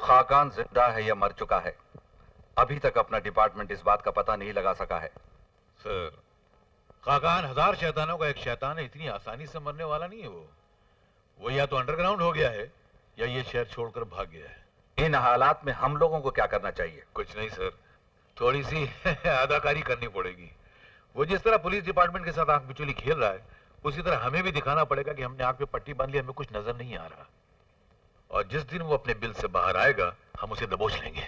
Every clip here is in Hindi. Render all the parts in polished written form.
खाकान जिंदा है या मर चुका है, अभी तक अपना डिपार्टमेंट इस बात का पता नहीं लगा सका है। सर, खाकान 1000 शैतानों का एक शैतान है, इतनी आसानी से मरने वाला नहीं है वो या तो अंडरग्राउंड हो गया है या ये शहर छोड़कर भाग गया है। इन हालात में हम लोगों को क्या करना चाहिए? कुछ नहीं सर, थोड़ी सी अदाकारी करनी पड़ेगी। वो जिस तरह पुलिस डिपार्टमेंट के साथ आंख बिचौली खेल रहा है, उसी तरह हमें भी दिखाना पड़ेगा कि हमने आंख पे पट्टी बांध ली, हमें कुछ नजर नहीं आ रहा। और जिस दिन वो अपने बिल से बाहर आएगा, हम उसे दबोच लेंगे।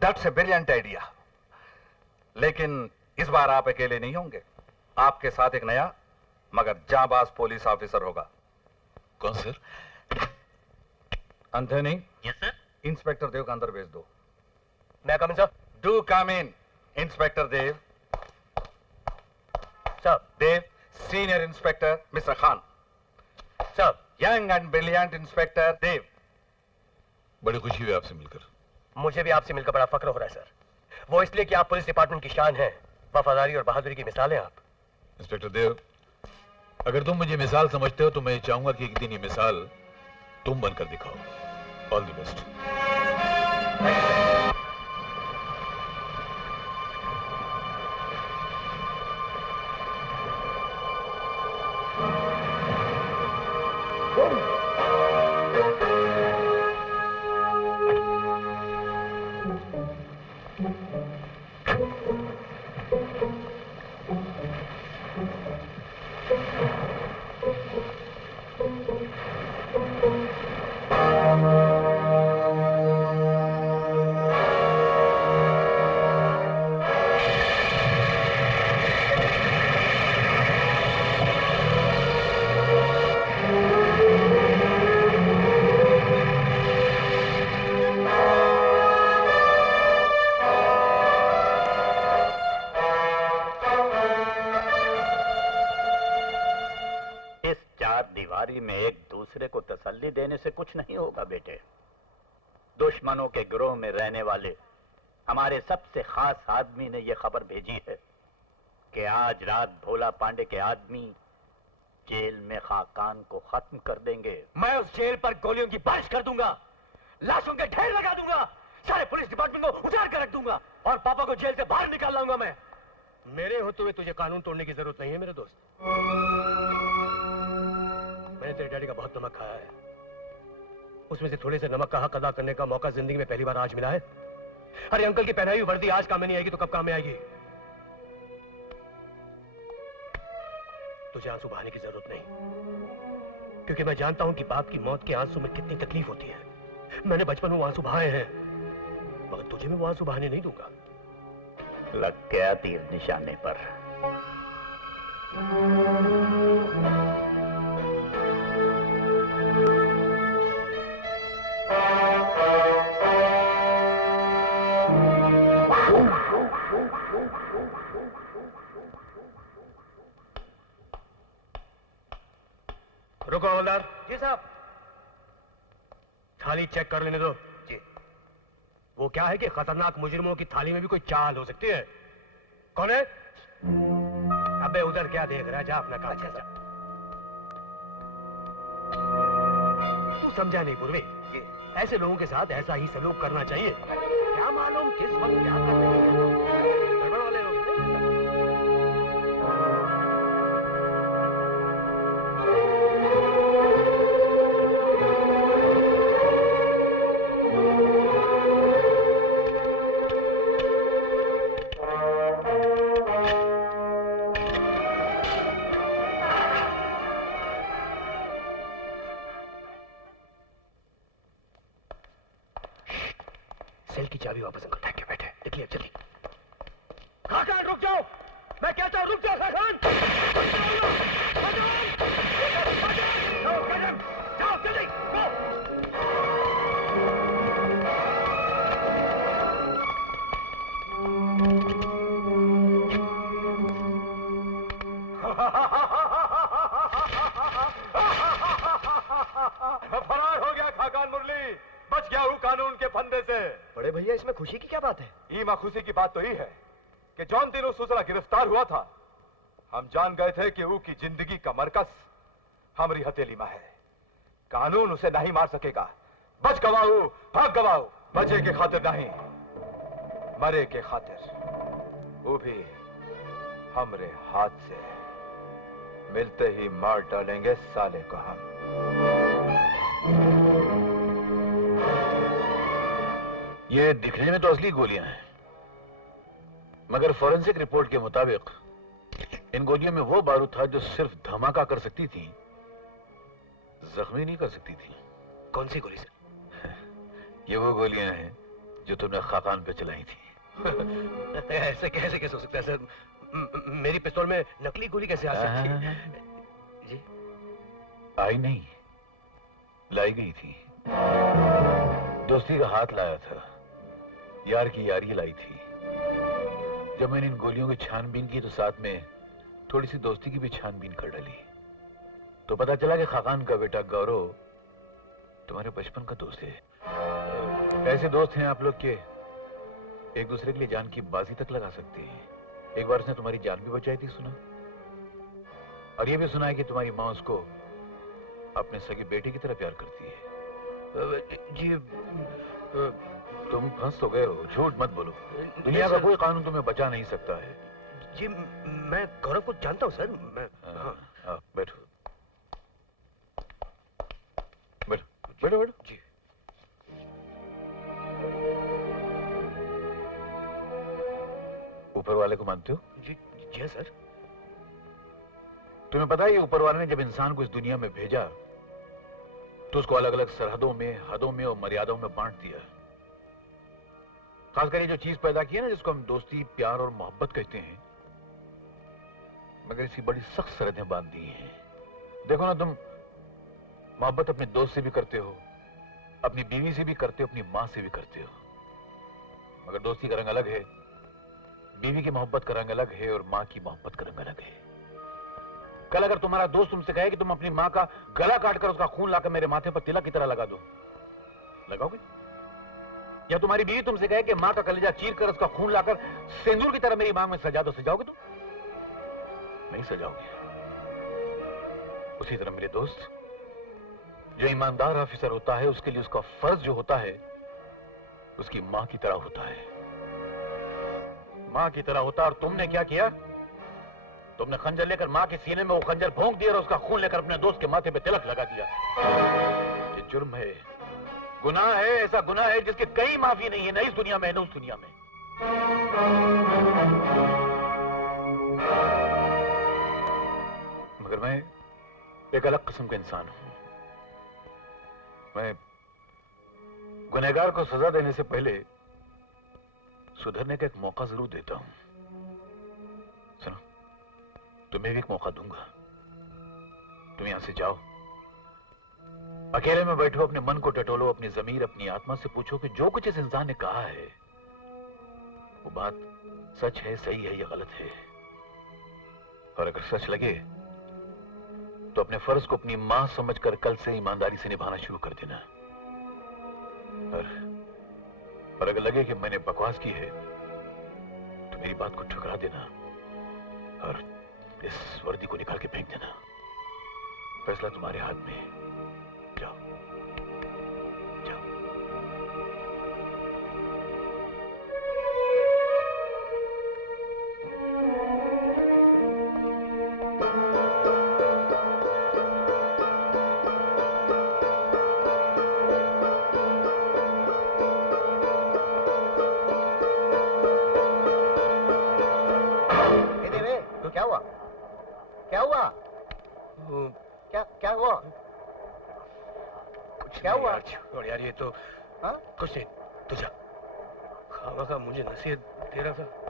That's a brilliant idea. लेकिन इस बार आप अकेले नहीं होंगे, आपके साथ एक नया मगर जाबाज पुलिस ऑफिसर होगा। कौन sir? Anthony. Yes sir. Inspector Dev का अंदर भेज दो। मैं come in sir? Do come in. Inspector Dev. Sir. Dev, senior inspector mister Khan. Sir. Young and brilliant inspector Dev. बड़ी खुशी हुई आपसे मिलकर। मुझे भी आपसे मिलकर बड़ा फक्र हो रहा है सर, वो इसलिए कि आप पुलिस डिपार्टमेंट की शान हैं, वफादारी और बहादुरी की मिसाल हैं आप। इंस्पेक्टर देव, अगर तुम मुझे मिसाल समझते हो तो मैं चाहूंगा कि एक दिन ये मिसाल तुम बनकर दिखाओ। All the best. को तसल्ली देने से कुछ नहीं होगा बेटे। दुश्मनों के गिरोह में रहने वाले हमारे सबसे खास आदमी ने यह खबर भेजी है कि आज रात भोला पांडे के आदमी जेल में खाकान को खत्म कर देंगे। मैं उस जेल पर गोलियों की बारिश कर दूंगा, लाशों के ढेर लगा दूंगा, सारे पुलिस डिपार्टमेंट को उजाड़ कर रख दूंगा और पापा को जेल से बाहर निकाल लाऊंगा मैं। मेरे होते हुए तुझे कानून तोड़ने की जरूरत नहीं है मेरे दोस्त। मैंने तेरे डैडी का बहुत नमक खाया है, उसमें से थोड़े से नमक का हक अदा करने का मौका जिंदगी में पहली बार आज मिला है। अरे अंकल की पहनाई हुई वर्दी आज काम में नहीं आएगी तो कब काम में आएगी? तुझे आंसू बहाने की जरूरत नहीं, क्योंकि मैं जानता हूं कि बाप की मौत के आंसू में कितनी तकलीफ होती है। मैंने बचपन में वो आंसू बहाए हैं, मगर तुझे मैं वो आंसू बहाने नहीं दूंगा। लग गया तीर निशाने पर। रुको हवलदार जी साहब, थाली चेक कर लेने दो जी। वो क्या है कि खतरनाक मुजरिमों की थाली में भी कोई चाल हो सकती है। कौन है? अबे उधर क्या देख रहा है, जा अपना काम कर। तू समझा नहीं पूर्वी, ऐसे लोगों के साथ ऐसा ही सलूक करना चाहिए। क्या मालूम किस वक्त क्या कर देंगे, गड़बड़ वाले लोग। सेल की चाबी वापस अंकल फेंक के बैठे, निकलिए जल्दी। खाकान रुक जाओ, मैं कहता हूं रुक जाओ खाकान। जाओ जल्दी, फरार हो गया खाकान मुरली, बच गया हूं कानून के फंदे से। बड़े भैया इसमें खुशी की क्या बात है? ईमा खुशी की बात तो ही है कि जौन दिन दूसरा गिरफ्तार हुआ था, हम जान गए थे कि वो की जिंदगी का मरकज हमारी हथेली में है। कानून उसे नहीं मार सकेगा। बच गवाऊ, भाग गवाऊ, बचे के खातिर नहीं, मरे के खातिर, वो भी हमरे हाथ से। मिलते ही मार डालेंगे साले को हम। ये दिखने में तो असली गोलियां हैं, मगर फॉरेंसिक रिपोर्ट के मुताबिक इन गोलियों में वो बारूद था जो सिर्फ धमाका कर सकती थी, जख्मी नहीं कर सकती थी। कौन सी गोली सर? ये वो गोलियां हैं जो तुमने खाकान पे चलाई थी। ऐसे कैसे हो सकता है सर? मेरी पिस्तौल में नकली गोली कैसे आ सकती है? जी आई नहीं, लाई गई थी। दोस्ती का हाथ लाया था, यार की यारी लाई थी। जब मैंने इन गोलियों की छानबीन की तो साथ में थोड़ी सी दोस्ती की भी छानबीन कर डाली, तो पता चला कि खाकान का बेटा गौरव तुम्हारे बचपन का दोस्त है। ऐसे दोस्त हैं आप लोग के एक दूसरे के लिए जान की बाजी तक लगा सकते हैं। एक बार उसने तुम्हारी जान भी बचाई थी सुना, और ये भी सुना है कि तुम्हारी माँ उसको अपने सगे बेटे की तरह प्यार करती है। जी तुम फंस तो गए हो, झूठ मत बोलो। दुनिया का कोई कानून तुम्हें बचा नहीं सकता है। जी मैं गौरव को जानता हूँ सर। मैं बैठो बैठो बैठो बैठो। जी ऊपर वाले को मानते हो? जी जी हाँ सर। तुम्हें पता है, ऊपर वाले ने जब इंसान को इस दुनिया में भेजा तो उसको अलग अलग सरहदों में, हदों में और मर्यादाओं में बांट दिया। खासकर ये जो चीज पैदा की है ना, जिसको हम दोस्ती, प्यार और मोहब्बत कहते हैं, मगर इसकी बड़ी सख्त सरहदें बांध दी हैं। देखो ना, तुम मोहब्बत अपने दोस्त से भी करते हो, अपनी बीवी से भी करते हो, अपनी मां से भी करते हो, मगर दोस्ती का रंग अलग है, बीवी की मोहब्बत का रंग अलग है और मां की मोहब्बत का रंग अलग है। कल अगर तुम्हारा दोस्त तुमसे कहे कि तुम अपनी मां का गला काटकर उसका खून लाकर मेरे माथे पर तिलक की तरह लगा दो, लगाओगे? या तुम्हारी बीवी तुमसे कहे कि मां का कलेजा चीर कर उसका खून लाकर सिंदूर की तरह मेरी मांग में सजा दो, सजाओगे तुम? नहीं सजाओगे। उसी तरह मेरे दोस्त, जो ईमानदार ऑफिसर होता है उसके लिए उसका फर्ज जो होता है उसकी मां की तरह होता है, मां की तरह होता है। और तुमने क्या किया? तुमने खंजर लेकर मां के सीने में वो खंजर भोंक दिया और उसका खून लेकर अपने दोस्त के माथे पे तिलक लगा दिया। ये जुर्म है, गुनाह है, ऐसा गुनाह है जिसकी कहीं माफी नहीं है, न इस दुनिया में न उस दुनिया में। मगर मैं एक अलग किस्म का इंसान हूं। मैं गुनहगार को सजा देने से पहले सुधरने का एक मौका जरूर देता हूं। सुनो, तुम्हें भी एक मौका दूंगा। तुम यहां से जाओ, अकेले में बैठो, अपने मन को टटोलो, अपनी जमीर, अपनी आत्मा से पूछो कि जो कुछ इस इंसान ने कहा है वो बात सच है, सही है या गलत है। और अगर सच लगे तो अपने फर्ज को अपनी मां समझकर कल से ईमानदारी से निभाना शुरू कर देना। और अगर लगे कि मैंने बकवास की है तो मेरी बात को ठुकरा देना और इस वर्दी को निकाल के फेंक देना। फैसला तुम्हारे हाथ में है। जाओ जाओ। क्या हुआ? क्या हुआ? क्या हुआ? कुछ क्या नहीं हुआ? यार, छोड़ यार, ये तो हाँ? कुछ नहीं। तू जा, खामा का मुझे नसीहत दे रहा था।